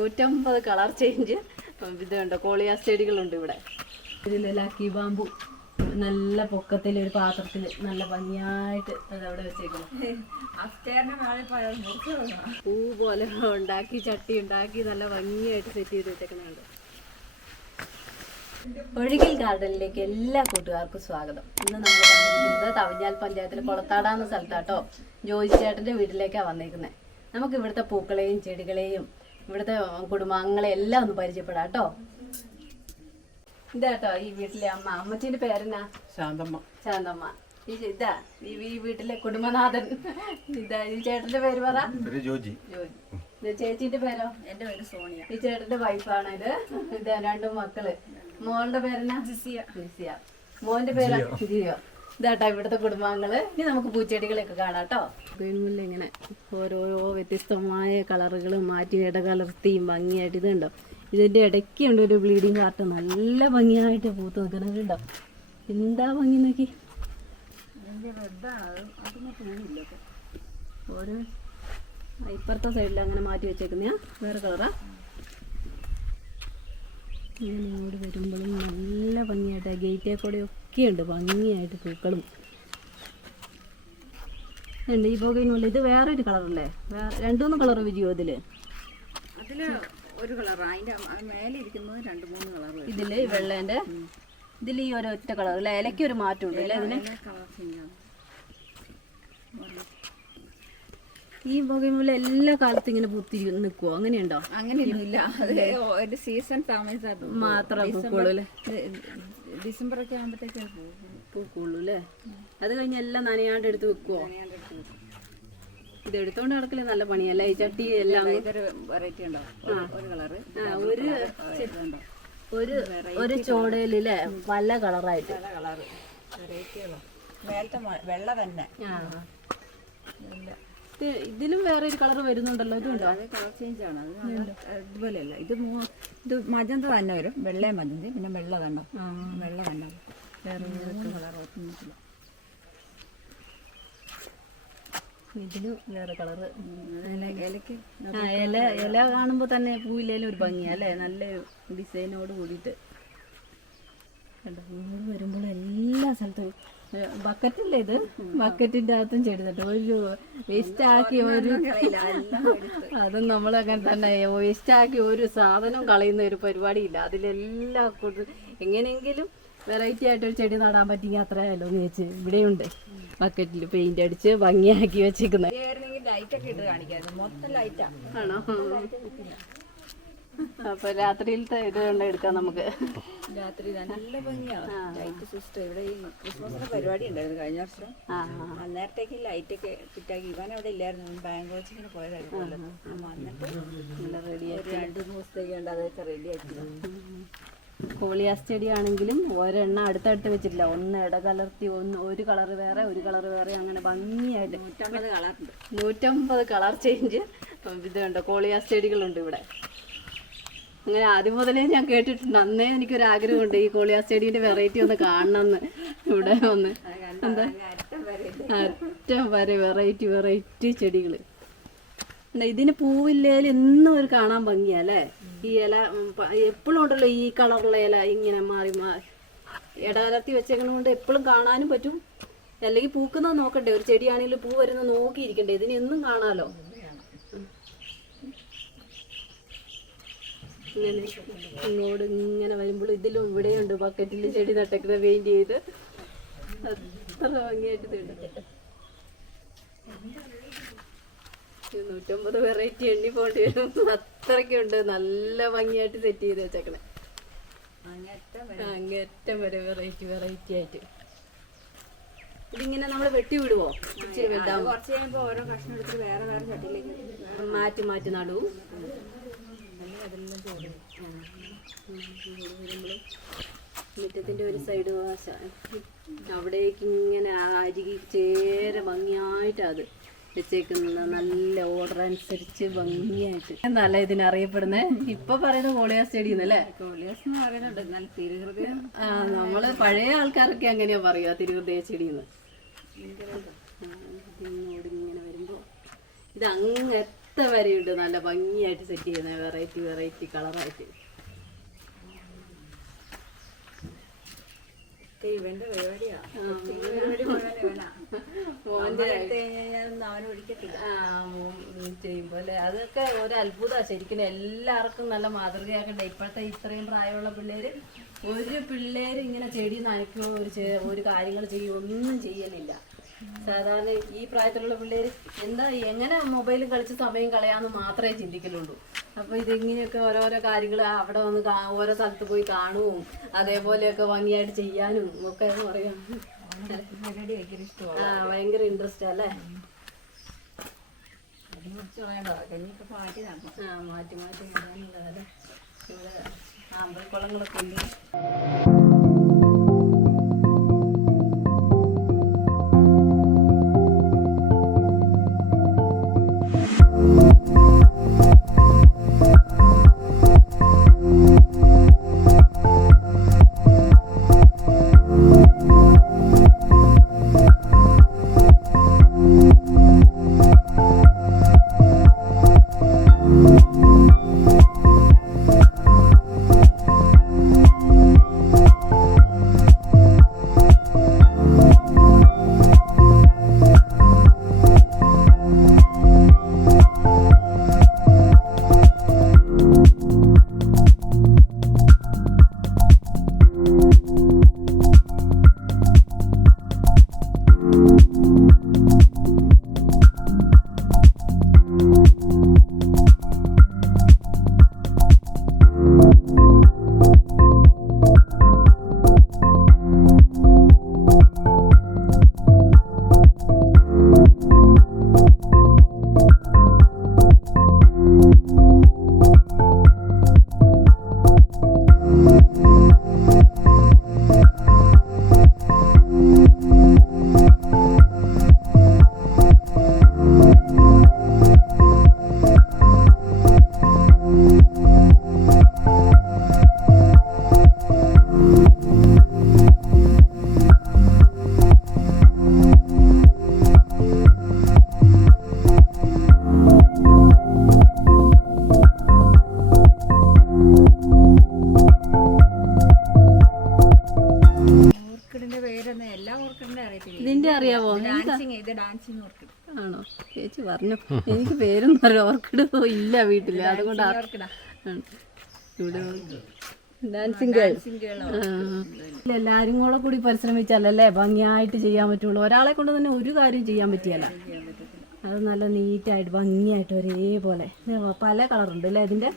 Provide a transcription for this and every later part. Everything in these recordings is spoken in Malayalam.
നൂറ്റമ്പത് കളർ ചേഞ്ച്. ഇതുണ്ട് കോളിയാ ചെടികളുണ്ട് ഇവിടെ. ഇതിൽ ലക്കി ബാമ്പു. നല്ല പൊക്കത്തിൽ ഒരു പാത്രത്തിൽ നല്ല ഭംഗിയായിട്ട് അവിടെ വെച്ചേക്കണം പൂ പോലെ ഉണ്ടാക്കി ചട്ടി ഉണ്ടാക്കി നല്ല ഭംഗിയായിട്ട് സെറ്റ് ചെയ്ത് വെച്ചേക്കുന്നുണ്ട് ഒഴുകിൽ ഗാർഡനിലേക്ക് എല്ലാ കൂട്ടുകാർക്കും സ്വാഗതം. ഇന്ന് നമ്മൾ വന്നിരിക്കുന്നത് തവിഞ്ഞാൽ പഞ്ചായത്തിലെ കൊളത്താടാന്ന സ്ഥലത്താട്ടോ. ജോയിച്ചേട്ടന്റെ വീട്ടിലേക്കാണ് വന്നേക്കുന്നത് നമുക്ക് ഇവിടുത്തെ പൂക്കളെയും ചെടികളെയും ഇവിടുത്തെ കുടുംബാംഗങ്ങളെ എല്ലാം ഒന്ന് പരിചയപ്പെടാം കേട്ടോ. ഇതാട്ടോ ഈ വീട്ടിലെ അമ്മ. അമ്മച്ചിന്റെ പേരെന്നാ? ശാന്തമ്മ. ശാന്തമ്മ. ഈ ഇതാ ഈ ഈ വീട്ടിലെ കുടുംബനാഥൻ. ഇതാ ഈ ചേട്ടന്റെ പേര് പറ. ജോജി. ജോലി ചേച്ചിന്റെ പേരോ? എന്റെ പേര് സോണിയ. ഈ ചേട്ടന്റെ വൈഫാണ് ഇത്. ഇതാ രണ്ടു മക്കൾ. മോളുടെ പേരെന്നാ? ജിസിയ ജിസിയ മോന്റെ പേരാ? ജിയോ. ഇതാട്ടോ ഇവിടുത്തെ കുടുംബാംഗങ്ങൾ. ഇനി നമുക്ക് പൂച്ചെടികളൊക്കെ കാണാം കേട്ടോ വീണ്ടും ഇങ്ങനെ ഓരോരോ വ്യത്യസ്തമായ കളറുകൾ മാറ്റി ഇടകലർത്തിയും ഭംഗിയായിട്ട് ഇതുണ്ടോ? ഇതിന്റെ ഇടയ്ക്കുണ്ട് ഒരു ബ്ലീഡിങ് പാർട്ട് നല്ല ഭംഗിയായിട്ട് പൂത്ത് നിൽക്കണത് കണ്ടോ? എന്താ ഭംഗി നോക്കി? ഓരോ ഇപ്പുറത്തെ സൈഡിൽ അങ്ങനെ മാറ്റി വെച്ചേക്കുന്ന വേറെ കളറാ? ഇങ്ങനെ ഇങ്ങോട്ട് വരുമ്പോഴും നല്ല ഭംഗിയായിട്ട് ഗേറ്റേ കൂടെ ഒക്കെ ഉണ്ട് ഭംഗിയായിട്ട് പൂക്കളും. ഉണ്ട് ഈ പുകയിനുള്ള. ഇത് വേറൊരു കളറല്ലേ? വേറെ രണ്ടുമൂന്ന് കളർ വിജയോ ഇതിൽ? അതിൽ ഒരു കളർ അതിന്റെ മേലെ ഇരിക്കുന്നത് രണ്ട് മൂന്ന് കളർ ഇതിൽ ഈ വെള്ളേന്റെ. ഇതിൽ ഈ ഒരൊറ്റ കളർ. അല്ലേ? ഇലയ്ക്ക് ഒരു മാറ്റം ഉണ്ട് അല്ലേ ഇതിന് ഈ പുകയിമുല്ല എല്ലാ കാലത്തും ഇങ്ങനെ പൂത്തിരി നിക്കുവോ? അങ്ങനെയുണ്ടോ? അങ്ങനെയൊന്നുമില്ല. അത് ഒരു സീസൺ സമയത്ത് മാത്രം പൂക്കുള്ളൂ അല്ലേ? ഡിസംബർ ഒക്കെ ആകുമ്പോഴത്തേക്ക് പോകും. പൂക്കുള്ളൂ അല്ലേ? അത് കഴിഞ്ഞ് എല്ലാം നനയാണ്ട് എടുത്ത് വെക്കുവോ? ഇത് എടുത്തോണ്ട് നടക്കില്ല നല്ല പണിയല്ലേ? ഈ ചട്ടി എല്ലാം വെറൈറ്റി ഉണ്ടോ? ഒരു- കളറ് ഒരു ഒരു ഒരു പല കളറായിട്ട്. പല കളറ്. വെറൈറ്റികളോ മേലത്തെ വെള്ള തന്നെ. ആ. ഇത് ഇതിലും വേറെ ഒരു കളർ വരുന്നുണ്ടല്ലോ ഇതുണ്ടോ അത് കളർ ചേഞ്ച് ആണ്. അത് ഇതുപോലെയല്ല. ഇത് മൂ- ഇത് മജന്ത തന്നെ വരും. വെള്ളയും മജന്തി പിന്നെ വെള്ള കണ്ടോ വെള്ള തന്നെ. വേറെ കളർ ഒന്നുമില്ല ഇതിലും വേറെ കളറ്. ഇലയ്ക്ക് ആ ഇല ഇല കാണുമ്പോൾ തന്നെ പൂവിലേലും ഒരു ഭംഗിയാ അല്ലേ? നല്ല ഡിസൈനോട് കൂടിയിട്ട്. കണ്ടോ വരുമ്പോൾ എല്ലാ സ്ഥലത്തും ബക്കറ്റില്ലേ ഇത്? ബക്കറ്റിന്റെ അകത്തും ചെടി നട്ടു ഒരു വേസ്റ്റ് ആക്കി ഒരു അതും നമ്മളങ്ങനെ തന്നെ വേസ്റ്റ് ആക്കി ഒരു സാധനം കളയുന്ന ഒരു പരിപാടി ഇല്ല അതിലെല്ലാം കൂടുതൽ എങ്ങനെയെങ്കിലും വെറൈറ്റി ആയിട്ട് ഒരു ചെടി നടാൻ പറ്റിയെങ്കിൽ അത്രയല്ലോ എന്ന് വെച്ച് ഇവിടെയുണ്ട്. ബക്കറ്റിൽ പെയിന്റ് അടിച്ച് ഭംഗിയാക്കി വെച്ചേക്കുന്നത് ലൈറ്റ് ഒക്കെ ഇട്ട് കാണിക്കായിരുന്നു മൊത്തം ലൈറ്റാ ആണോ? അപ്പൊ രാത്രിയിലത്തെ ഇത് കൊണ്ട് എടുക്കാം നമുക്ക്. രാത്രി നല്ല ഭംഗിയാണ്. ലൈറ്റ് സിസ്റ്റം ഇവിടെ ഈ ക്രിസ്മസിന് പരിപാടി ഉണ്ടായിരുന്നു കഴിഞ്ഞ വർഷം. അന്നേരത്തേക്ക് ലൈറ്റ് ഒക്കെ ഫിറ്റാക്കി ഇവൻ അവിടെ ഇല്ലായിരുന്നു. ബാംഗ്ലൂർ ബാങ്ക് കോച്ചിങ്ങിന് പോയതായിരുന്നു വന്നിട്ട് റെഡിയാക്കി രണ്ട് ദിവസത്തേക്ക് ഉണ്ട് അതൊക്കെ റെഡി ആക്കി. കോളിയാസ് ചെടി ആണെങ്കിലും ഒരെണ്ണം അടുത്തടുത്ത് വെച്ചിട്ടില്ല. ഒന്ന് ഇട കലർത്തി ഒന്ന് ഒരു കളർ വേറെ ഒരു കളർ വേറെ. അങ്ങനെ ഭംഗിയായിട്ട്. നൂറ്റമ്പത് കളർ നൂറ്റമ്പത് കളർ ചേഞ്ച് ഇതുണ്ട് കോളിയാസ് ചെടികളുണ്ട് ഇവിടെ. അങ്ങനെ ആദ്യം മുതലേ ഞാൻ കേട്ടിട്ടുണ്ട്. അന്നേ എനിക്കൊരു ആഗ്രഹമുണ്ട് ഈ കോളിയാസ് സ്റ്റേഡിയന്റെ വെറൈറ്റി ഒന്ന് കാണണമെന്ന് ഇവിടെ വന്ന്. എന്താ? അറ്റം വരെ വെറൈറ്റി വെറൈറ്റി ചെടികൾ ഇതിന് പൂവില്ലേൽ എന്നും ഒരു കാണാൻ ഭംഗിയാ അല്ലേ? ഈ ഇല എപ്പോഴും ഉണ്ടല്ലോ ഈ കളറുള്ള ഇല ഇങ്ങനെ മാറി മാറി ഇടകലർത്തി വെച്ചേക്കണ കൊണ്ട് എപ്പോഴും കാണാനും പറ്റും. അല്ലെങ്കിൽ പൂക്കുന്നത് നോക്കണ്ടേ ഒരു ചെടിയാണെങ്കിലും പൂ വരുന്ന നോക്കിയിരിക്കണ്ടേ ഇതിന് എന്നും ഇങ്ങനെ ഇങ്ങോട്ട് ഇങ്ങനെ വരുമ്പോൾ ഇതിലും ഇവിടെയുണ്ട് ബക്കറ്റിൽ ചെടി നട്ടക്കുന്ന പെയിന്റ് ചെയ്ത്. അത്ര ഭംഗിയായിട്ട് ഇതുണ്ട് നൂറ്റമ്പത് വെറൈറ്റി എണ്ണി പോണ്ടി വരും. അത്രയ്ക്കുണ്ട് നല്ല ഭംഗിയായിട്ട് സെറ്റ് ചെയ്ത് വെച്ചേക്കണേ. അങ്ങേറ്റം വരെ വെറൈറ്റി വെറൈറ്റി ആയിട്ട്. ഇതിങ്ങനെ നമ്മൾ വെട്ടി വിടുവോ? കുറച്ച് കഴിയുമ്പോൾ ഓരോ കഷ്ണം എടുത്തിട്ട് വേറെ വേറെ ചട്ടിയിലേക്ക് മാറ്റി മാറ്റി നടുവും മുറ്റത്തിന്റെ ഒരു സൈഡ് അവിടേക്ക് ഇങ്ങനെ അരികി ചേരെ ഭംഗിയായിട്ടത് അത് വെച്ചേക്കുന്ന നല്ല ഓർഡർ അനുസരിച്ച് ഭംഗിയായിട്ട്. നല്ല ഇതിന് അറിയപ്പെടുന്നേ? ഇപ്പൊ പറയുന്നത് കോളിയാ സ്റ്റേഡിയം അല്ലേ? കോളിയാസ് എന്ന് പറയുന്നുണ്ട്. നല്ല തിരുഹൃദയം ആ നമ്മൾ പഴയ ആൾക്കാരൊക്കെ അങ്ങനെയാ പറയുക തിരുഹൃദയ ചെടിയെന്ന് ഇങ്ങനെ വരുമ്പോ ഇത് അങ്ങ് കറുത്ത വരെയുണ്ട്. നല്ല ഭംഗിയായിട്ട് സെറ്റ് ചെയ്യുന്ന വെറൈറ്റി വെറൈറ്റി കളറായിട്ട് ഇവന്റെ ചെയ്യുമ്പോ അല്ലേ? അതൊക്കെ ഒരു അത്ഭുതമാണ് ശരിക്കും. എല്ലാവർക്കും നല്ല മാതൃകയാക്കണ്ട? ഇപ്പോഴത്തെ ഇത്രയും പ്രായമുള്ള പിള്ളേര് ഒരു പിള്ളേര് ഇങ്ങനെ ചെടി നനയ്ക്കുകയോ ഒരു ഒരു കാര്യങ്ങൾ ചെയ്യുകയോ ഒന്നും ചെയ്യലില്ല. സാധാരണ ഈ പ്രായത്തിലുള്ള പിള്ളേര് എന്താ എങ്ങനെ മൊബൈലിൽ കളിച്ച് സമയം കളയാന്ന് മാത്രമേ ചിന്തിക്കലുള്ളൂ. അപ്പൊ ഇതിങ്ങനെയൊക്കെ ഓരോരോ കാര്യങ്ങൾ അവിടെ വന്ന് ഓരോ സ്ഥലത്ത് പോയി കാണുകയും അതേപോലെയൊക്കെ ഭംഗിയായിട്ട് ചെയ്യാനും ഒക്കെ എന്ന് പറയാം. ആ ഭയങ്കര ഇൻട്രസ്റ്റ് അല്ലേ? ആ മാറ്റി മാറ്റി അമ്പലക്കുളങ്ങളൊക്കെ ഉണ്ട്. ഇതിന്റെ അറിയാവോ? ആണോ? ചേച്ചി പറഞ്ഞു. എനിക്ക് പേരൊന്നും അറിയാം. ഓർക്കിഡ് ഇല്ല വീട്ടിൽ. അതുകൊണ്ട് ഇവിടെ ഡാൻസിങ് ഗേൾ എല്ലാരും കൂടെ കൂടി പരിശ്രമിച്ചാലല്ലേ ഭംഗിയായിട്ട് ചെയ്യാൻ പറ്റുള്ളൂ. ഒരാളെ കൊണ്ട് തന്നെ ഒരു കാര്യം ചെയ്യാൻ പറ്റിയല്ല. അത് നല്ല നീറ്റായിട്ട് ഭംഗിയായിട്ട് ഒരേപോലെ. പല കളറുണ്ട് അല്ലേ ഇതിന്റെ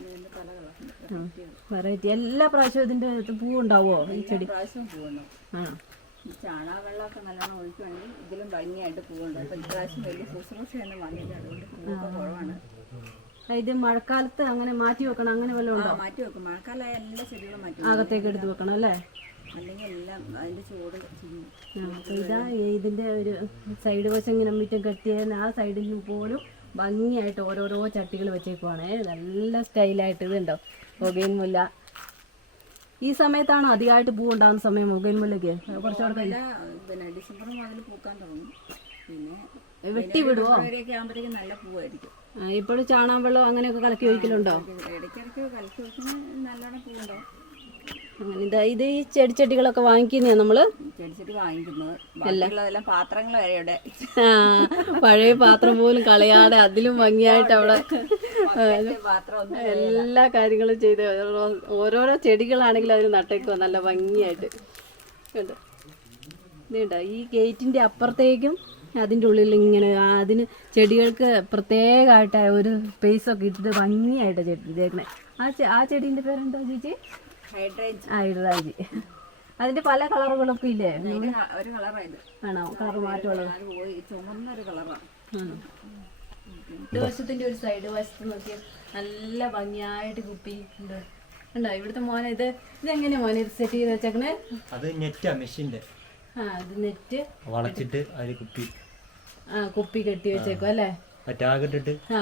വെറൈറ്റി എല്ലാ പ്രാവശ്യവും ഇതിന്റെ പൂ ഉണ്ടാവോ ഈ ചെടി? ആ. നല്ലോണം ഇതിലും ഭംഗിയായിട്ട് പോകുന്നുണ്ട് അപ്പൊ ഇപ്രാവശ്യം വലിയ ശുശ്രൂഷയൊന്നും വന്നില്ല അതുകൊണ്ട് പൂവൊക്കെ കുറവാണ്. ആ, ഇത് മഴക്കാലത്ത് അങ്ങനെ മാറ്റി വെക്കണം. അങ്ങനെ വല്ലതും ഉണ്ടോ? മാറ്റി വെക്കും. മഴക്കാലമായ എല്ലാ ചെടികളും മാറ്റി. അകത്തേക്ക് എടുത്ത് വെക്കണം അല്ലേ? അല്ലെങ്കിൽ എല്ലാം അതിന്റെ ചൂട് ചെയ്യും ഇതാ ഇതിന്റെ ഒരു സൈഡ് വശം ഇങ്ങനെ മുറ്റം കെട്ടിയതിന് ആ സൈഡിൽ പോലും ഭംഗിയായിട്ട് ഓരോരോ ചട്ടികൾ വെച്ചേക്കുവാണേ. നല്ല സ്റ്റൈലായിട്ട് ഇതുണ്ടോ? മുഖേൻ മുല്ല. ഈ സമയത്താണ് അധികമായിട്ട് പൂ ഉണ്ടാകുന്ന സമയം മൊബൈൽ മുല്ലയ്ക്ക്. കുറച്ചുകൂടെ പിന്നെ ഡിസംബർ മുതൽ പൂക്കാൻ തുടങ്ങും പിന്നെ വെട്ടി വിടുവോ? ആകുമ്പോഴത്തേക്കും നല്ല പൂവായിരിക്കും. ഇപ്പോഴും ചാണാൻ വെള്ളം അങ്ങനെയൊക്കെ കലക്കി ഒഴിക്കലുണ്ടോ? ഇടയ്ക്കിടയ്ക്ക് കലക്കി വെക്കുന്ന നല്ലോണം പൂവുണ്ടാവും. അങ്ങനെ ഇതാ ഇത് ഈ ചെടിച്ചട്ടികളൊക്കെ വാങ്ങിക്കുന്നതാ നമ്മൾ? ചെടിച്ചെടി വാങ്ങിക്കുന്നത്. ബാക്കിയുള്ളതെല്ലാം പാത്രങ്ങൾ വരെ ഇവിടെ. ആ പഴയ പാത്രം പോലും കളയാതെ അതിലും ഭംഗിയായിട്ട് അവിടെ എല്ലാ കാര്യങ്ങളും ചെയ്ത് ഓരോ- ഓരോരോ ചെടികളാണെങ്കിലും അതിന് നട്ടേക്കുക നല്ല ഭംഗിയായിട്ട്. ഇതുണ്ടോ ഈ ഗേറ്റിന്റെ അപ്പുറത്തേക്കും അതിന്റെ ഉള്ളിൽ ഇങ്ങനെ അതിന് ചെടികൾക്ക് പ്രത്യേകമായിട്ട് ഒരു സ്പേസ് ഒക്കെ ഇട്ടിട്ട് ഭംഗിയായിട്ട് ചെടി ഇതേക്കണേ ആ ആ ചെടീന്റെ പേരെന്താ ചേച്ചി? ഇടറാജി അതിന്റെ പല കളറുകളൊക്കെ ഇല്ലേ ഒരു കളറായത് ആണോ കളർ മാറ്റമുള്ളത് പോയി ചുമന്ന ഒരു കളറാണ് വശത്തിന്റെ ഒരു സൈഡ് വശത്ത് നോക്കിയാൽ നല്ല ഭംഗിയായിട്ട് കുപ്പി ഉണ്ട് ഉണ്ടോ ഇവിടുത്തെ മോനെ ഇത് ഇതെങ്ങനെയാ മോനെ ഇത് സെറ്റ് ചെയ്ത് വെച്ചേക്കണേ അത് നെറ്റാ മെഷീന്റെ ആ അത് നെറ്റ് വളച്ചിട്ട് അതിൽ കുപ്പി ആ കുപ്പി കെട്ടി വെച്ചേക്കും അല്ലേ ആ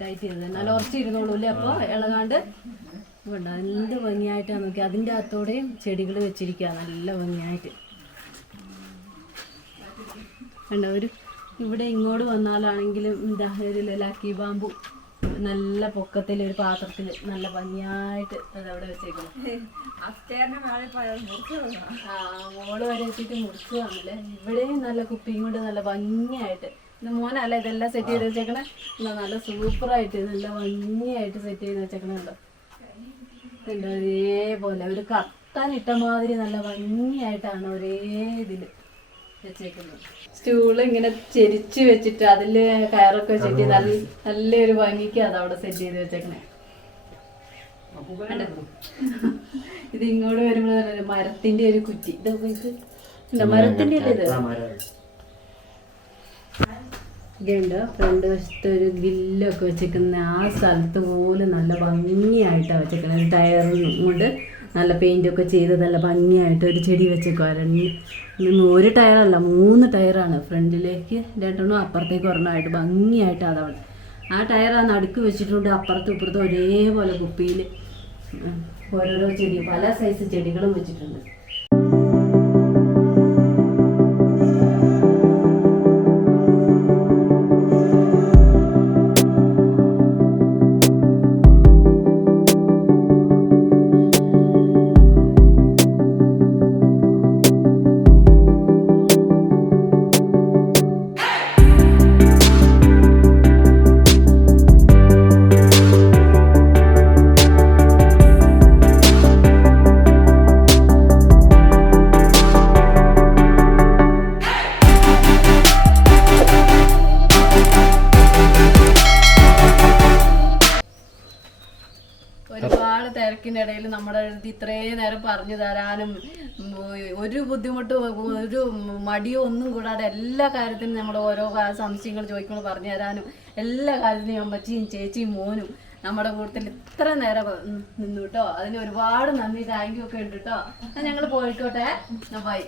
ടൈറ്റ് ചെയ്ത് നല്ല ഉറച്ചിരുന്നോളൂ അല്ലേ അപ്പോൾ ഇളകാണ്ട് വേണ്ട എന്ത് ഭംഗിയായിട്ടാണ് നോക്കി അതിന്റെ അകത്തോടെയും ചെടികൾ വെച്ചിരിക്കുക നല്ല ഭംഗിയായിട്ട്. വേണ്ട ഒരു ഇവിടെ ഇങ്ങോട്ട് വന്നാലാണെങ്കിലും ഒരു ലക്കി ബാമ്പു നല്ല പൊക്കത്തിൽ ഒരു പാത്രത്തിൽ നല്ല ഭംഗിയായിട്ട് അതവിടെ വെച്ചേക്കണം ആ മോൾ വരെ വെച്ചിട്ട് മുറിച്ചു കാണില്ലേ ഇവിടെയും നല്ല കുപ്പിയും കൊണ്ട് നല്ല ഭംഗിയായിട്ട്. ഇത് മോനല്ല ഇതെല്ലാം സെറ്റ് ചെയ്ത് വെച്ചേക്കണേ? നല്ല സൂപ്പറായിട്ട് നല്ല ഭംഗിയായിട്ട് സെറ്റ് ചെയ്ത് വെച്ചേക്കണുണ്ടോ ഉണ്ട് ഒരേപോലെ ഒരു കത്താനിട്ട മാതിരി നല്ല ഭംഗിയായിട്ടാണ് ഒരേ ഇതിൽ വെച്ചേക്കുന്നത്. സ്റ്റൂൾ ഇങ്ങനെ ചെരിച്ച് വെച്ചിട്ട് അതിൽ കയറൊക്കെ വെച്ചിട്ട് നല്ല നല്ലൊരു ഭംഗിക്ക് അതവിടെ സെറ്റ് ചെയ്ത് വെച്ചേക്കണേ? ഇത് ഇങ്ങോട്ട് വരുമ്പോൾ മരത്തിന്റെ ഒരു കുറ്റി. ഇതൊക്കെ ഇത് മരത്തിന്റെ അല്ലേ ഇത്? ഇതുണ്ടോ ഫ്രണ്ട് വശത്ത് ഒരു ഗില്ലൊക്കെ വെച്ചേക്കുന്ന ആ സ്ഥലത്ത് പോലും നല്ല ഭംഗിയായിട്ടാണ് വെച്ചേക്കുന്നത് ടയറും കൊണ്ട് നല്ല പെയിന്റൊക്കെ ചെയ്ത് നല്ല ഭംഗിയായിട്ട് ഒരു ചെടി വെച്ചേക്കുക രണ്ട് ഒരു ടയറല്ല മൂന്ന് ടയറാണ്. ഫ്രണ്ടിലേക്ക് രണ്ടെണ്ണം അപ്പുറത്തേക്ക് ഒരെണ്ണമായിട്ട് ഭംഗിയായിട്ട് അതവിടെ ആ ടയർ ആ നടുക്ക് വെച്ചിട്ടുണ്ട്. അപ്പുറത്തും ഇപ്പുറത്തും ഒരേപോലെ കുപ്പിയിൽ ഓരോരോ ചെടി പല സൈസ് ചെടികളും വെച്ചിട്ടുണ്ട്. പറഞ്ഞു ഒരു ബുദ്ധിമുട്ടും ഒരു മടിയോ ഒന്നും കൂടാതെ എല്ലാ കാര്യത്തിനും നമ്മുടെ ഓരോ സംശയങ്ങൾ ചോദിക്കുമ്പോൾ പറഞ്ഞു തരാനും എല്ലാ കാര്യത്തിനും അമ്മച്ചിയും ചേച്ചിയും മോനും നമ്മുടെ കൂട്ടത്തിൽ ഇത്ര നേരം നിന്നു കേട്ടോ അതിന് ഒരുപാട് നന്ദി താങ്ക് യു ഒക്കെ ഉണ്ട് കേട്ടോ ഞങ്ങൾ പോയിക്കോട്ടെ. ബൈ